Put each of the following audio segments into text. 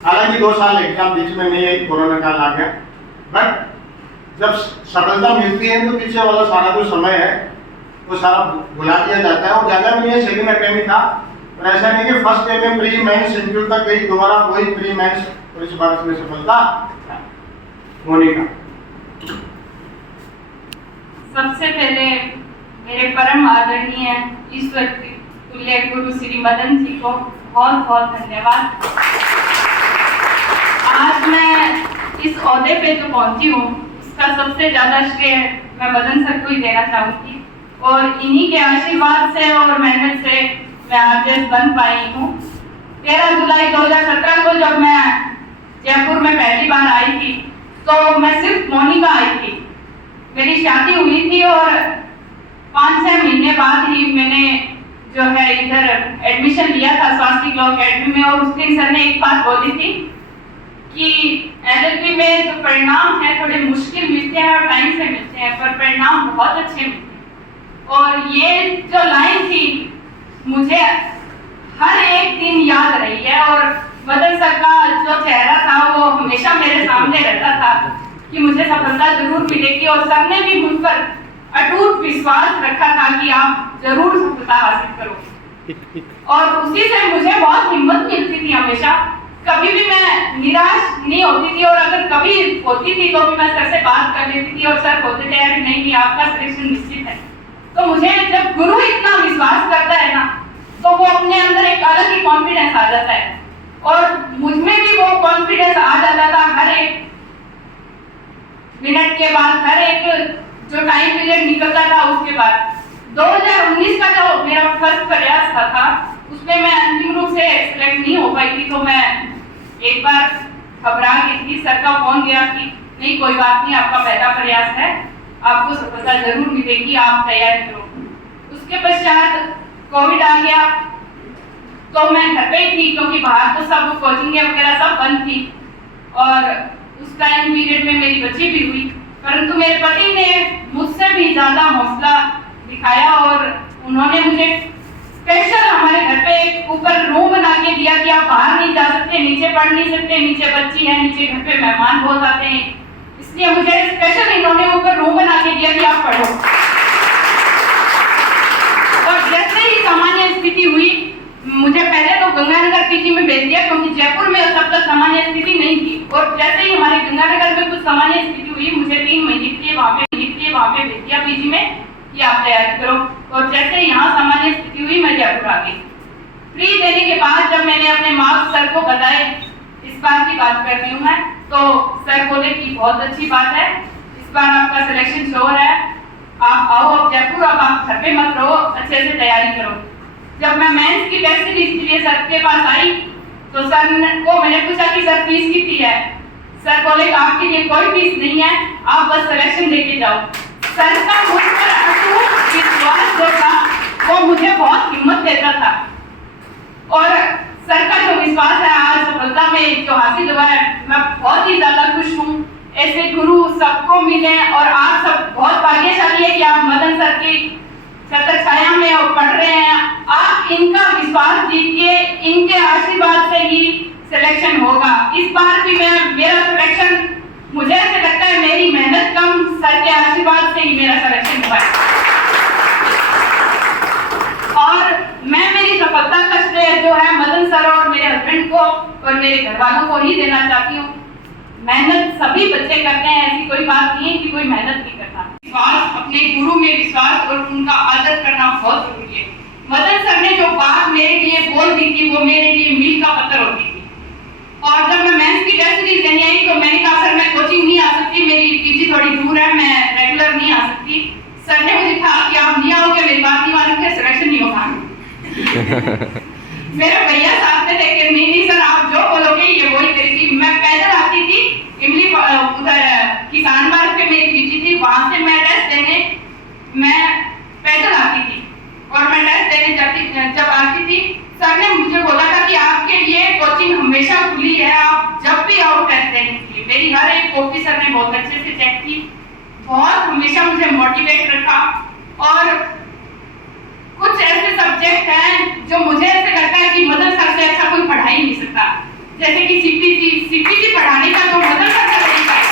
हालांकि 2 साल एग्जाम बीच में नहीं है, कोरोना काल आ गया, बट जब सफलता मिलती है तो पीछे वाला सारा जो समय है वो सारा भुला दिया जाता है। और ज़्यादा नहीं है, सेकेंड अटेम्प्ट था, और ऐसा नहीं कि first attempt pre mains interview तक गई, दोबारा वही प्री मेंस और इस बार इसमें सफलता होने का। सबसे पहले मेरे परम आदरणीय ईश्वर तुल्य गुरु श्री मदन जी को बहुत बहुत धन्यवाद। आज मैं इस ओहदे पे जो पहुंची हूँ उसका सबसे ज्यादा श्रेय मैं मदन सर को ही देना चाहूंगी, और इन्हीं के आशीर्वाद से और मेहनत से मैं आज बन पाई हूँ। 13 जुलाई 2017 को जब मैं जयपुर में पहली बार आई थी तो मैं सिर्फ मोनिका आई थी। मेरी शादी हुई थी और 5-6 महीने बाद ही मैंने जो है इधर एडमिशन लिया था स्वास्थ्य लॉ अकेडमी में। और उस दिन सर ने एक बात बोली थी कि एलएलबी में जो परिणाम है थोड़े मुश्किल मिलते हैं और टाइम से मिलते हैं, पर परिणाम बहुत अच्छे मिलते हैं। और ये जो लाइन थी मुझे हर एक दिन याद रही है, और मदन सर का जो चेहरा था वो हमेशा मेरे सामने रहता था कि मुझे सफलता जरूर मिलेगी। और सर ने भी मुझ पर अटूट विश्वास रखा था कि आप जरूर सफलता हासिल करोगे, और उसी से मुझे बहुत हिम्मत मिलती थी हमेशा। कभी भी मैं निराश नहीं होती थी, और अगर कभी होती थी तो भी मैं सर से बात कर लेती थी और सर बोलते थे अरे नहीं आपका सिलेक्शन निश्चित है। तो मुझे जब गुरु इतना विश्वास करता है ना तो वो अपने अंदर एक अलग ही कॉन्फिडेंस आ जाता है, और मुझ में भी वो कॉन्फिडेंस आ जाता था। हर एक मिनट के बाद, हर एक जो टाइम पीरियड निकलता था उसके बाद 2019 का जो मेरा फर्स्ट प्रयास था उसमें मैं अंतिम रूप से सिलेक्ट नहीं हो पाई थी। तो मैं एक बार घबरा गई थी, सर का फोन गया कि नहीं कोई बात नहीं, आपका पहला प्रयास है, आपको सफलता जरूर मिलेगी, आप तैयारी करो। उसके पश्चात कोविड आ गया तो मैं घर पे ही थी, क्योंकि बाहर तो सब कोचिंग वगैरह सब बंद थी, और उस टाइम पीरियड में मेरी बच्ची भी हुई। परंतु मेरे पति ने मुझसे भी ज्यादा हौसला दिखाया और उन्होंने मुझे स्पेशल हमारे घर पे एक ऊपर रूम बना के दिया कि आप बाहर नहीं जा सकते, नीचे पढ़ नहीं सकते, नीचे बच्ची है, नीचे घर पे मेहमान बहुत आते हैं, इसलिए मुझे स्पेशल इन्होंने ऊपर रूम बना के दिया कि आप पढ़ो। और जैसे ही सामान्य स्थिति हुई, मुझे पहले तो गंगानगर पीजी में भेज दिया, क्योंकि जयपुर में तब तक सामान्य स्थिति नहीं थी। और जैसे ही हमारे गंगानगर में कुछ सामान्य स्थिति हुई, मुझे 3 महीने के लिए वहाँ पे भेज दिया पीजी में कि आप तैयारी करो। और जैसे यहाँ सामान्य स्थिति हुई मैं जयपुर आ गई। फ्री देने के बाद जब मैंने अपने मार्क्स सर को बताए, इस बार की बात कर रही हूँ मैं, तो सर बोले कि बहुत अच्छी बात है, इस बार आपका सिलेक्शन श्योर है, आप आओ अब जयपुर, अब आप घर पे मत रहो, अच्छे से तैयारी करो। जब मैं मेंस की टेस्ट सीरीज के लिए सर के पास आई तो सर को मैंने पूछा कि सर फीस कितनी है। सर बोले आपके लिए कोई फीस नहीं है, आप बस सिलेक्शन लेके जाओ। सर का मुझ पर अटूट विश्वास जो था वो मुझे बहुत हिम्मत देता था, और सर का जो विश्वास है आज सफलता में जो हासिल हुआ है, मैं बहुत ही ज्यादा खुश हूँ। ऐसे गुरु सबको मिले, और आप सब बहुत भाग्यशाली है कि आप मदन सर की छत्र छाया में और पढ़ रहे हैं। आप इनका विश्वास जीतिए, इनके आशीर्वाद से ही सिलेक्शन होगा। इस बार भी मेरा सिलेक्शन, मुझे ऐसे लगता है मेरी मेहनत कम, सर के आशीर्वाद से ही मेरा सिलेक्शन हुआ है। और मैं मेरी सफलता का श्रेय जो है मदन सर और मेरे हस्बैंड को और मेरे घर वालों को ही देना चाहती हूँ। मेहनत सभी बच्चे करते हैं, ऐसी कोई बात नहीं है कि कोई मेहनत नहीं करता। विश्वास, अपने गुरु में विश्वास और उनका आदर करना बहुत जरूरी है। मदन सर ने जो बात मेरे लिए बोल दी थी वो मेरे लिए मील का पत्थर होती थी। और जब मैं मेंस की टेस्ट सीरीज देने आई तो मैंने कहा सर मैं कोचिंग नहीं आ सकती, मेरी पीजी थोड़ी दूर है, मैं रेगुलर नहीं आ सकती। सर ने मुझे कहा कि आप नहीं आओगे, मेरी बात नहीं मानोगे, सिलेक्शन नहीं होगा। मेरे भैया साथ में थे कि नहीं सर आप जो बोलोगे ये वही करेगी। मैं पैदल आती थी, इमली उधर किसान मार्ग पे मेरी पीजी थी, वहां से मैं टेस्ट देने मैं पैदल आती थी, और मैं टेस्ट देने जब आती थी सर ने मुझे बोला था कि आपके लिए कोचिंग हमेशा खुली है, आप जब भी आओ टेस्ट देने के लिए। मेरी हर एक कॉपी सर ने बहुत अच्छे से चेक की, बहुत हमेशा मुझे मोटिवेट रखा। और कुछ ऐसे सब्जेक्ट हैं जो मुझे ऐसे लगता है कि मदन सर से अच्छा कोई पढ़ा ही नहीं सकता। जैसे कि सीपीसी पढ़ाने का जो मदद का तरीका है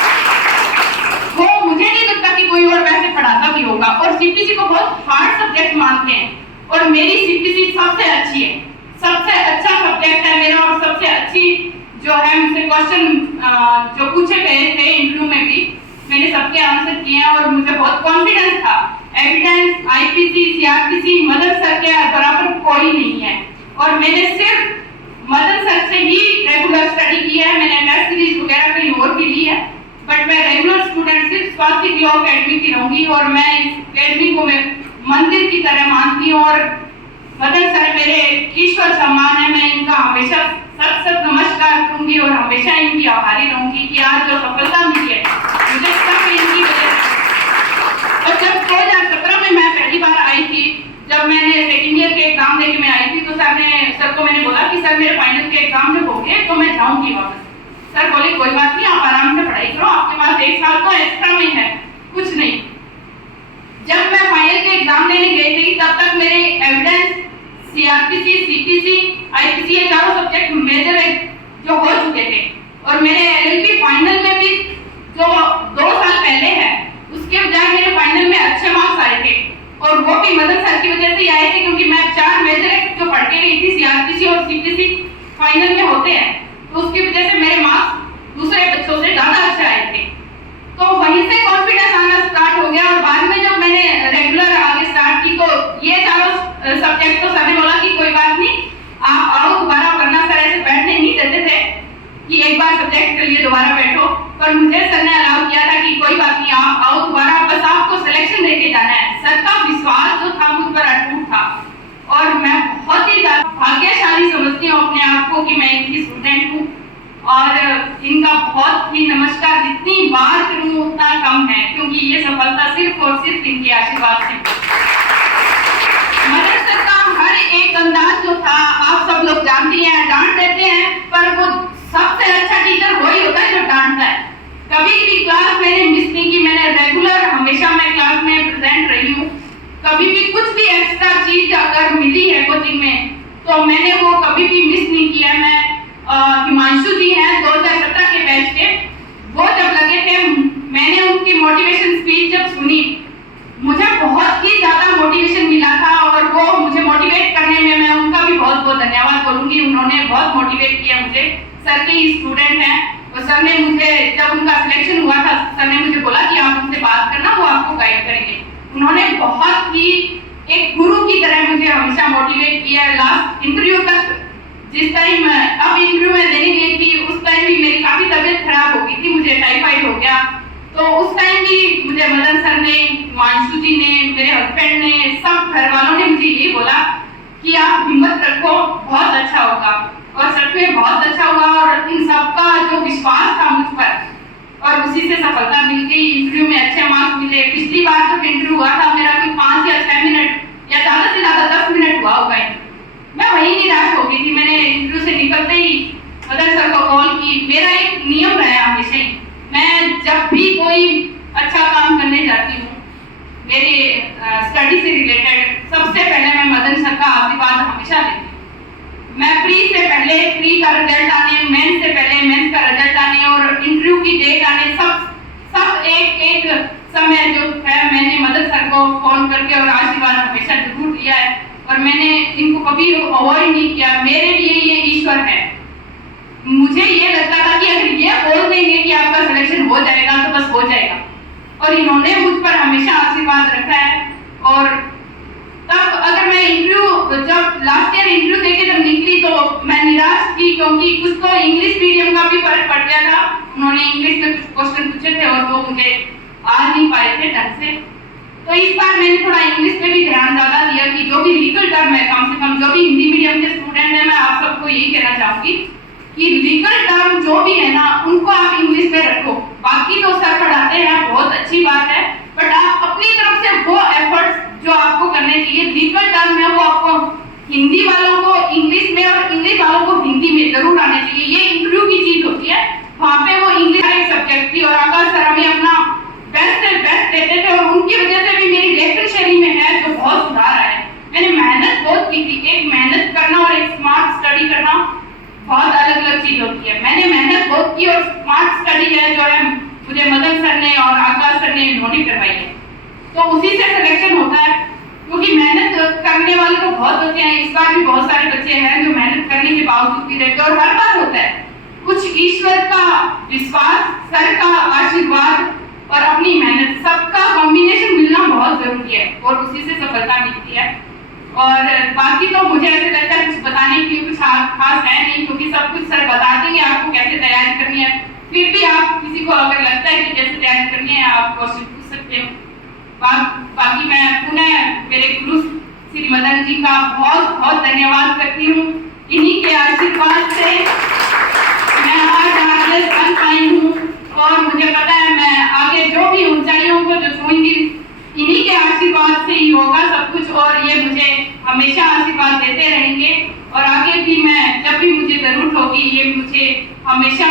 वो मुझे नहीं लगता कि कोई और वैसे पढ़ाता भी होगा, और सीपीसी को बहुत हार्ड सब्जेक्ट मानते हैं, और मेरी सीपीसी सबसे अच्छी है, सबसे अच्छा सब्जेक्ट है मेरा, और सबसे अच्छी जो है मुझसे क्वेश्चन जो पूछे गए थे इंटरव्यू में भी मैंने सबके आंसर किए हैं, और मुझे बहुत कॉन्फिडेंस था। Evidence, IPC, CrPC Madan sir के बराबर कोई नहीं है, और मैंने सिर्फ मदन सर से ही रेगुलर स्टडी की है। मैंने टेस्ट सीरीज वगैरह कहीं और भी ली है, बट मैं रेगुलर स्टूडेंट सिर्फ स्वाति लॉ अकेडमी की रहूंगी, और मैं इस अकेडमी को मैं मंदिर की तरह मानती हूँ, और मदन सर मेरे ईश्वर सम्मान है। मैं इनका हमेशा सत नमस्कार करूंगी और हमेशा इनकी आभारी रहूंगी कि आज जो सफलता मिली है मुझे सब इनकी वजह से। और जब 2017 में मैं पहली बार आई थी, जब मैंने सेकेंड ईयर के एग्जाम देके मैं आई थी, तो सर को मैंने बोला कि सर मेरे फाइनल के एग्जाम जब हो गए तो मैं जाऊंगी वापस। सर बोले कोई बात नहीं, आप आराम से पढ़ाई करो, आपके पास 1 साल तो एक्स्ट्रा में है, कुछ नहीं। जब मैं फाइनल के एग्जाम देने गई थी तब तक मेरे एविडेंस, सीआरपीसी, सीपीसी, आईपीसी ये चारों सब्जेक्ट मेजर जो हो चुके थे, और मेरे एलएलबी फाइनल में भी जो 2 साल पहले है उसके बजाय मेरे फाइनल में अच्छे मार्क्स आए थे, और वो भी मदन सर की वजह से ही आए थे, क्योंकि मैं 4 मेजर जो पढ़ के गई थी सीआरपीसी और सीपीसी फाइनल में होते हैं, तो उसकी वजह से मेरे मार्क्स दूसरे बच्चों से ज्यादा अच्छे आए थे। तो वहीं से कॉन्फिडेंस आना स्टार्ट हो गया, और बाद में जब मैंने रेगुलर आगे स्टार्ट की तो ये चारों सब्जेक्ट तो सर ने बोला कि कोई बात नहीं, आप आओ दोबारा, वरना सर ऐसे बैठने नहीं देते थे कि एक बार सब्जेक्ट के लिए दोबारा बैठो, पर मुझे सर ने अलाउ किया था कि कोई बात नहीं, आप आओ दोबारा, बस आपको सिलेक्शन देके जाना है। सर का विश्वास जो था मुझ पर अटूट था, और मैं बहुत ही भाग्यशाली समझती हूँ अपने आप को कि मैं इनकी स्टूडेंट हूँ, और इनका बहुत ही नमस्कार जितनी बार करूँ उतना कम है, क्योंकि ये सफलता सिर्फ और सिर्फ इनके आशीर्वाद से। मदन सर का हर एक अंदाज जो था आप सब लोग जानते हैं, डांट देते हैं, पर वो सबसे अच्छा टीचर वही होता है जो डांटता है। कभी भी क्लास मैंने मिस नहीं की, मैंने रेगुलर हमेशा मैं क्लास में प्रेजेंट रही हूँ। कभी भी कुछ भी एक्स्ट्रा चीज अगर मिली है कोचिंग में तो मैंने वो कभी भी मिस नहीं किया। मैं हिमांशु जी हैं 2017 के बैच के, वो जब लगे थे, मैंने उनकी मोटिवेशन स्पीच जब सुनी मुझे बहुत ही ज्यादा मोटिवेशन मिला था, और वो मुझे मोटिवेट करने में मैं उनका भी बहुत बहुत धन्यवाद बोलूंगी। उन्होंने बहुत मोटिवेट किया मुझे, सर के ही स्टूडेंट हैं, और सर ने मुझे जब उनका सिलेक्शन हुआ था सर ने मुझे बोला कि आप उनसे बात करना, वो आपको गाइड करेंगे। उन्होंने बहुत ही एक गुरु की तरह मुझे हमेशा मोटिवेट किया। लास्ट इंटरव्यू तक, जिस टाइम अब इंटरव्यू में देने गई थी उस टाइम भी मेरी काफी तबीयत खराब हो गई थी, मुझे टाइफाइड हो गया, तो उस टाइम भी मुझे मदन सर ने, हिमांशु जी ने, मेरे हस्बैंड ने, सब घर वालों ने मुझे ये बोला कि आप हिम्मत रखो, बहुत अच्छा होगा, और सच में बहुत अच्छा हुआ। और इन सबका जो विश्वास था मुझ पर, और उसी से सफलता मिल गई। इंटरव्यू में अच्छे मार्क्स मिले। पिछली बार जब इंटरव्यू हुआ था मेरा कोई 5 या 6 मिनट या ज्यादा से ज्यादा 10 मिनट हुआ होगा, मैं वही निराश हो गई थी। मैंने इंटरव्यू से निकलते ही मदन सर को कॉल की। मेरा एक नियम रहा हमेशा ही, मैं जब भी कोई अच्छा काम करने जाती हूँ मेरे स्टडी से रिलेटेड, सबसे पहले मैं मदन सर का आशीर्वाद हमेशा लेती हूँ। मैं प्री से पहले प्री का रिजल्ट आने, मेंस से पहले मेंस का रिजल्ट आने, और इंटरव्यू की डेट आने, सब एक समय जो है मैंने मदन सर को फोन करके और आशीर्वाद हमेशा जरूर लिया है, और मैंने इनको कभी अवॉइड नहीं किया। मेरे लिए ये ईश्वर है। मुझे ये लगता था कि अगर ये बोल देंगे कि आपका सिलेक्शन हो जाएगा तो बस हो जाएगा, और इन्होंने मुझ पर हमेशा आशीर्वाद रखा है। और तब अगर मैं इंटरव्यू, जब लास्ट ईयर इंटरव्यू देके जब निकली तो मैं निराश थी, क्योंकि कुछ तो इंग्लिश मीडियम का भी फर्क पड़ गया था। उन्होंने इंग्लिश में कुछ क्वेश्चन पूछे थे और वो मुझे आ नहीं पाए थे ढंग से, तो इस बार मैंने थोड़ा इंग्लिश पे भी ध्यान ज्यादा दिया कि जो भी लीगल टर्म है, कम से कम जो भी हिंदी मीडियम के स्टूडेंट हैं, मैं आप सबको यही कहना चाहूंगी कि लीगल टर्म जो भी है ना उनको आप इंग्लिश में रखो। बाकी तो सर पढ़ाते हैं, बहुत अच्छी बात है, बट आप अपनी तरफ से वो एफर्ट्स जो आपको करने चाहिए लीगल टर्म में, वो आपको हिंदी वालों को इंग्लिश में और इंग्लिश वालों को हिंदी में जरूर आने चाहिए। ये इंटरव्यू की चीज होती है, वहाँ पे वो इंग्लिश एक सब्जेक्ट थी और आकाश सर हमें अपना बेस्ट से बेस्ट देते थे, और उनकी वजह से भी मेरी लेखन शैली में है जो बहुत सुधार आया है। मैंने मेहनत बहुत की थी। एक मेहनत करना और एक स्मार्ट स्टडी करना बहुत अलग अलग चीज फील होती है। मैंने मेहनत बहुत की और स्मार्ट स्टडी है जो है मुझे मदन सर ने और आकाश सर ने इन्होंने करवाई है, तो उसी से सिलेक्शन होता है, क्योंकि मेहनत करने वाले तो बहुत होते हैं। इस बार भी बहुत सारे बच्चे हैं जो मेहनत करने के बावजूद भी रहते हैं, और हर बार होता है। कुछ ईश्वर का विश्वास, सर का आशीर्वाद और अपनी मेहनत, सबका कॉम्बिनेशन मिलना बहुत जरूरी है, और उसी से सफलता मिलती है। और बाकी तो मुझे ऐसे लगता है कुछ बताने के लिए कुछ खास है नहीं, क्योंकि सब कुछ सर बता देंगे आपको कैसे तैयारी करनी है। फिर भी आप किसी को अगर लगता है कि जैसे तैयारी करनी है आप क्वेश्चन पूछ सकते हो। बाकी मैं पुनः मेरे गुरु श्री मदन जी का बहुत बहुत धन्यवाद करती हूँ। इन्हीं के आशीर्वाद से मैं आज आरजेएस बन पाई हूँ, और मुझे पता है मैं आगे जो भी ऊंचाइयों को जो छूंगी इन्हीं के आशीर्वाद से ही होगा सब कुछ, और ये मुझे हमेशा आशीर्वाद देते रहेंगे। और आगे भी मैं जब भी मुझे जरूरत होगी ये मुझे हमेशा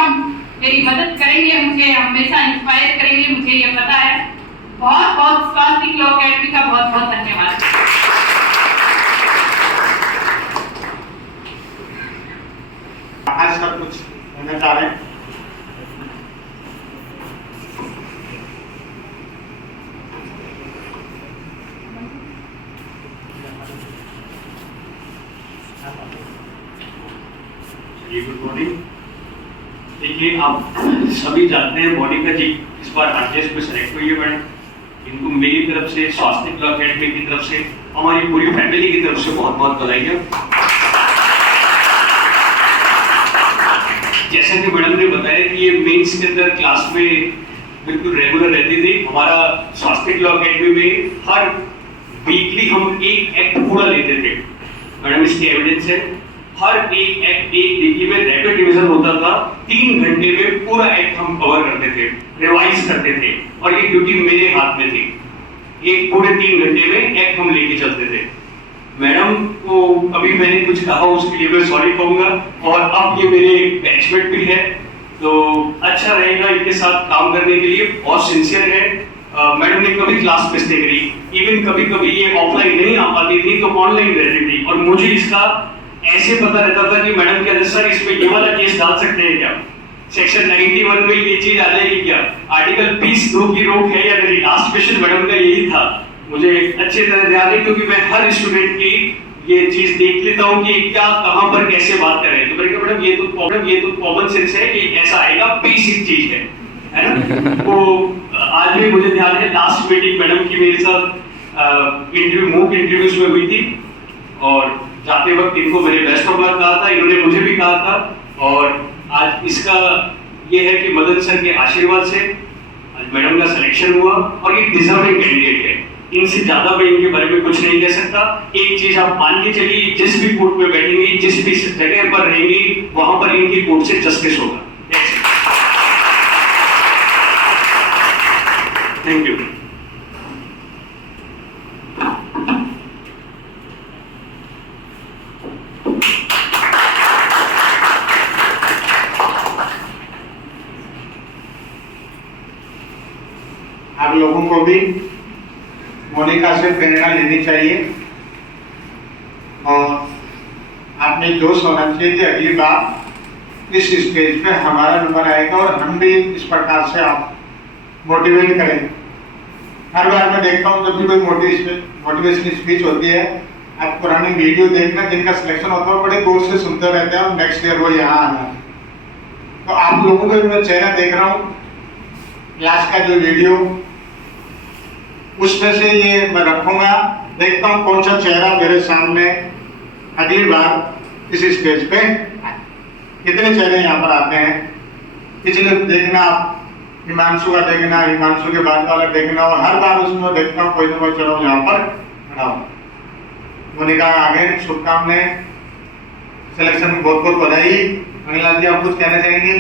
मेरी मदद करेंगे, मुझे हमेशा इंस्पायर करेंगे, मुझे ये पता है। बहुत बहुत स्वास्थ्य लॉ अकेडमी का बहुत बहुत धन्यवाद। आज सब कुछ कहना चाह रहे हैं। Good morning. देखिए आप सभी जानते हैं मोनिका जी इस बार आरजेएस में सेलेक्ट हुई है मैडम। इनको मेरी तरफ से, स्वास्थ्य लॉ अकेडमी की तरफ से, हमारी पूरी फैमिली की तरफ से बहुत बहुत बधाई है। जैसा कि मैडम ने बताया कि ये मेंस के अंदर क्लास में बिल्कुल रेगुलर रहती थी। हमारा स्वास्थ्य लॉ अकेडमी में हर वीकली हम एक एक्ट पूरा लेते थे मैडम, इसकी एविडेंस है। हर एक एक्ट एक वीकली में रैपिड रिवीजन होता था, 3 घंटे में पूरा एक्ट हम कवर करते थे, रिवाइज करते थे, और ये ड्यूटी मेरे हाथ में थी। एक पूरे 3 घंटे में एक्ट हम लेके चलते थे। मैडम को अभी मैंने कुछ कहा उसके लिए मैं सॉरी कहूंगा, और अब ये मेरे बैचमेट भी है, तो अच्छा रहेगा इनके साथ काम करने के लिए। बहुत सिंसियर है। मैडम ने कभी क्लास मिस नहीं करी, इवन कभी कभी ये ऑफलाइन नहीं आ पाती थी तो ऑनलाइन रहती थी, और मुझे इसका ऐसे पता रहता था कि मैडम कहते सर इसमें ये वाला केस डाल सकते हैं क्या, सेक्शन 91 में ये चीज आ जाएगी क्या, आर्टिकल 20 दो की रोक है या नहीं। लास्ट क्वेश्चन मैडम का यही था। मुझे अच्छे तरह ध्यान है क्योंकि मैं हर स्टूडेंट की ये चीज देख लेता हूँ कि क्या कहां पर कैसे बात करें। तो मैंने कहा मैडम ये तो कॉमन सेंस है कि ऐसा आएगा, बेसिक चीज है ना। तो आज भी मुझे ध्यान है लास्ट मीटिंग मैडम की मेरे साथ इंटरव्यू मूक इंटरव्यूज में हुई थी, और जाते वक्त इनको मैंने बेस्ट ऑफ लक कहा था, इन्होंने मुझे भी कहा था। और आज इसका ये है कि मदन सर के आशीर्वाद से आज मैडम का सिलेक्शन हुआ, और ये डिजर्विंग कैंडिडेट है। इनसे ज्यादा मैं इनके बारे में कुछ नहीं कह सकता। एक चीज आप मान के चलिए, जिस भी कोर्ट में बैठेंगी, जिस भी जगह पर रहेंगी, वहां पर इनकी कोर्ट से जस्टिस होगा। Thank you. आप लोगों को भी मोनिका से प्रेरणा लेनी चाहिए, और आपने जोश होना चाहिए कि अगली बार इस स्टेज पे हमारा नंबर आएगा, और हम भी इस प्रकार से आप मोटिवेट करें। हर बार मैं देखता हूँ जब भी कोई मोटिवेशन स्पीच होती है, आप पुरानी वीडियो देखना, जिनका सिलेक्शन होता है बड़े गौर से सुनते रहते हैं, नेक्स्ट ईयर वो यहाँ आना। तो आप लोगों को मैं चेहरा देख रहा हूँ, क्लास का जो वीडियो उसमें से ये मैं रखूंगा, देखता हूँ कौन सा चेहरा मेरे सामने अगली बार इस स्टेज पे। कितने चेहरे यहाँ पर आते हैं, पिछले देखना, हिमांशु का देखना, हिमांशु के बाद वाला देखना, और हर बार उसमें देखता हूँ कोई ना कोई चलो यहाँ पर खड़ा हो। मोनिका आगे शुभकामनाएं, सिलेक्शन में बहुत बहुत बधाई। अनिलाल जी आप कुछ कहना चाहेंगे?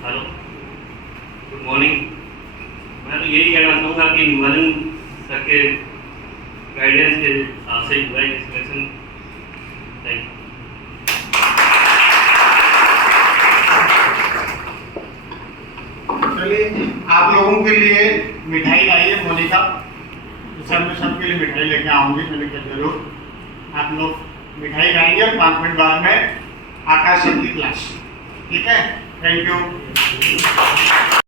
Hello, good morning. मैं तो यही कहना चाहूँगा कि मदन सर के गाइडेंस के साथ से हुआ है सिलेक्शन। Thank you. आप लोगों के लिए मिठाई लाई है मोनिका, तो सर मैं सबके लिए मिठाई लेके आऊँगी। मैंने कहा जरूर आप लोग मिठाई खाएंगे और 5 मिनट बाद में आकाश सर की क्लास, ठीक है। Thank you.